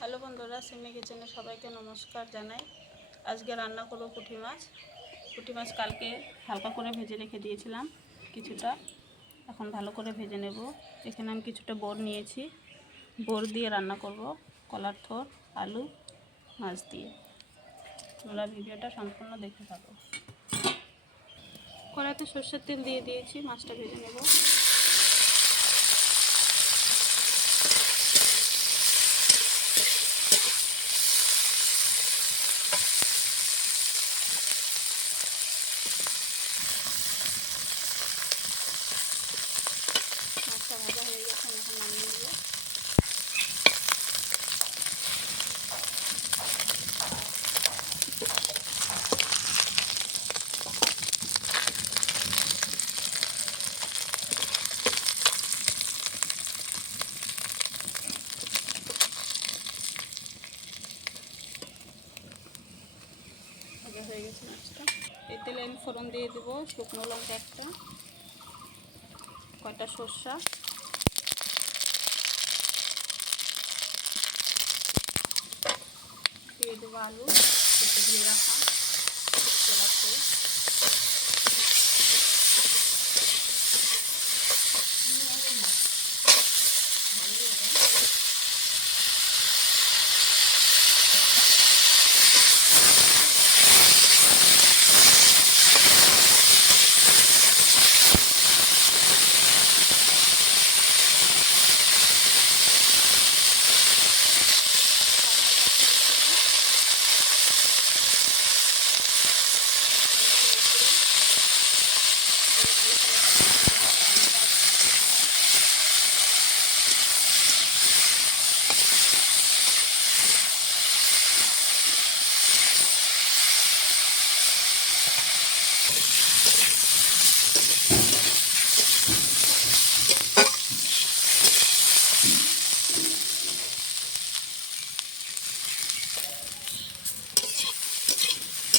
Hello বন্ধুরা, সিমি কিচেনে সবাইকে নমস্কার জানাই। আজকে রান্না করব পুঁটি মাছ। পুঁটি মাছ কালকে হালকা করে ভেজে রেখে দিয়েছিলাম কিছুটা। এখন ভালো করে ভেজে নেব। এখানে আমি কিছুটা বোর নিয়েছি। বোর দিয়ে রান্না করব কলার থোর, আলু, মাছ দিয়ে। তোমরা ভিডিওটা সম্পূর্ণ দেখতে থাকো। কড়াইতে সর্ষের তেল দিয়ে দিয়েছি, মাছটা ভেজে নেব মাছটা ভাজা হয়ে গেছে আমি এখন নামিয়ে নেব ভাজা হয়ে গেছে মাছটা। এই তেলে আমি ফোড়ন দিয়ে দেবো, শুকনো লঙ্কা একটা, কয়টা সর্ষা। দিয়ে দেবো আলু ধুয়ে রাখা তোলার করে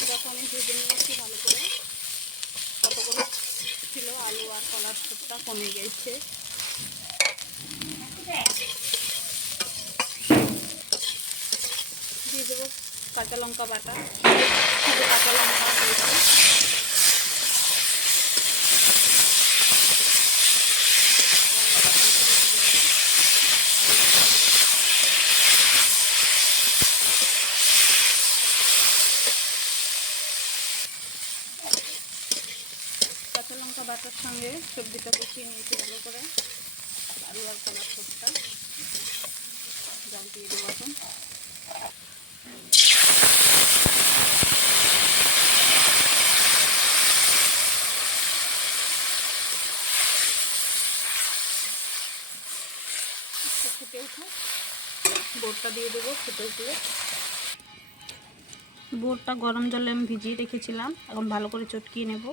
দেখো আমি ভেজে নিয়েছি ভালো করে কতগুলো ছিল আলু আর কলার সুপটা কমে গেছে। দিয়ে দেবো কাঁচা লঙ্কা বাটা। কাঁচা লঙ্কা দিয়েছি কাঁচা লঙ্কা বাটার সঙ্গে সবজিটা কষিয়ে নিয়েছি ভালো করে আলু আর কলার সুপটা জল দিয়ে দেবো এখন। বোরটা দিয়ে দেবো উঠলে। বোরটা গরম জলে আমি ভিজিয়ে রেখেছিলাম, এখন ভালো করে চটকিয়ে নেব।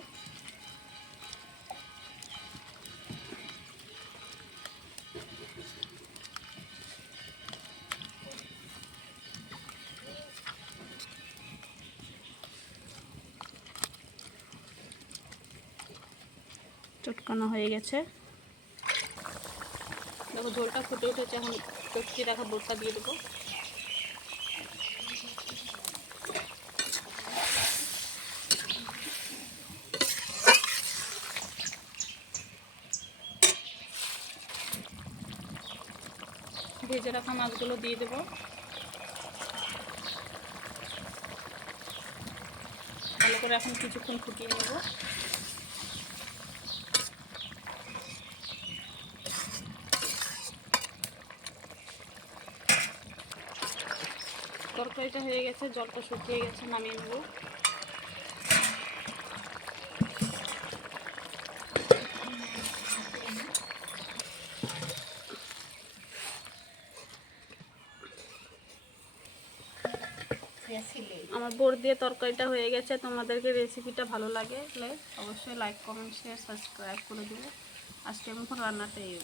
চটকানো হয়ে গেছে। দেখো, ঝোলটা ফুটে উঠেছে, এখন চটকি রাখা বোরটা দিয়ে দেবো। ভেজে রাখা মাছগুলো দিয়ে দেবো। ভালো করে এখন কিছুক্ষণ ফুটিয়ে নেব। তরকারিটা হয়ে গেছে, জলটা শুকিয়ে গেছে, নামিয়ে নেব আমার বোর দিয়ে তরকারিটা হয়ে গেছে, তোমাদেরকে রেসিপিটা ভালো লাগে অবশ্যই লাইক কমেন্ট শেয়ার সাবস্ক্রাইব করে দেবে আজকে আমি রান্নাটা এই।